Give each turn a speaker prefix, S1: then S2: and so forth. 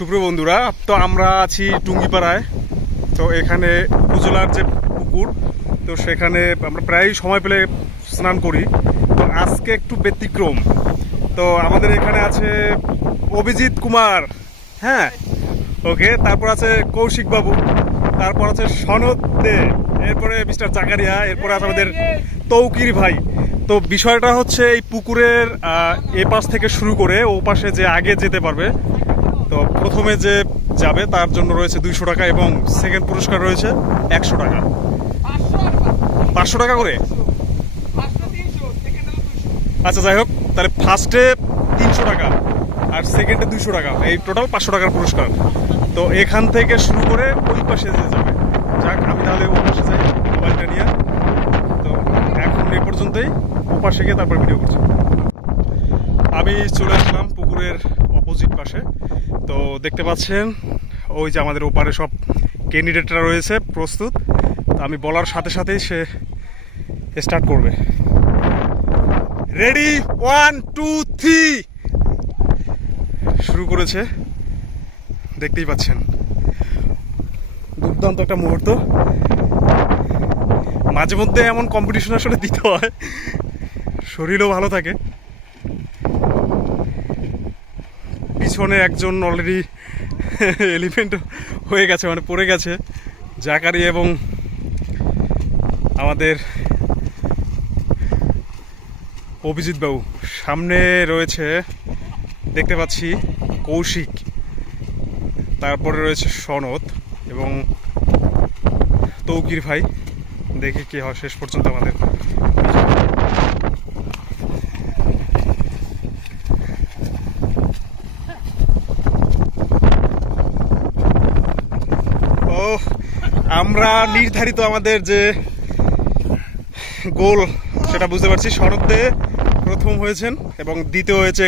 S1: সুপ্রিয় বন্ধুরা তো আমরা আছি টুঙ্গিপাড়ায়। তো এখানে উপজেলার যে পুকুর তো সেখানে আমরা প্রায় সময় পেলে স্নান করি। তো আজকে একটু ব্যতিক্রম। তো আমাদের এখানে আছে অভিজিৎ কুমার হ্যাঁ? ওকে তারপর আছে কৌশিক বাবু তারপর আছে সনদ দে এরপরে মিস্টার জাকারিয়া এরপরে আছে আমাদের তৌকির ভাই। তো বিষয়টা হচ্ছে এই পুকুরের আহ, এ পাশ থেকে শুরু করে ও পাশে যে আগে যেতে পারবে তো প্রথমে যে যাবে তার জন্য রয়েছে দুইশো টাকা এবং সেকেন্ড পুরস্কার রয়েছে একশো টাকা। পাঁচশো টাকা করে? আচ্ছা যাই হোক, তাহলে ফার্স্টে তিনশো টাকা আর সেকেন্ডে দুইশো টাকা। এই টোটাল পাঁচশো টাকার পুরস্কার। তো এখান থেকে শুরু করে ওই পাশে যে যাবে, যাক, আমি তাহলে ওই পাশে যাই, মোবাইলটা নিয়ে। তো এখন এই পর্যন্তই, ও পাশে গিয়ে তারপর ভিডিও করছি। আমি চলে আসলাম পুকুরের অপোজিট পাশে। তো দেখতে পাচ্ছেন, ওই যে আমাদের ওপারে সব ক্যান্ডিডেটরা রয়েছে প্রস্তুত। তো আমি বলার সাথে সাথেই সে স্টার্ট করবে। রেডি ওয়ান টু থ্রি শুরু করেছে। দেখতেই পাচ্ছেন। দুর্দান্ত একটা মুহূর্ত। মাঝে মধ্যে এমন কম্পিটিশন আসলে দিতে হয়। শরীরও ভালো থাকে। পিছনে একজন অলরেডি এলিফেন্ট হয়ে গেছে মানে পড়ে গেছে। জাকারি এবং আমাদের অভিজিৎ বাবু। সামনে রয়েছে, দেখতে পাচ্ছি কৌশিক। তারপরে রয়েছে সনদ এবং তৌকির ভাই। দেখি কি হয়, শেষ পর্যন্ত আমাদের ও আমরা নির্ধারিত আমাদের যে গোল, সেটা বুঝতে পারছি। শরৎ দে প্রথম হয়েছেন এবং দ্বিতীয় হয়েছে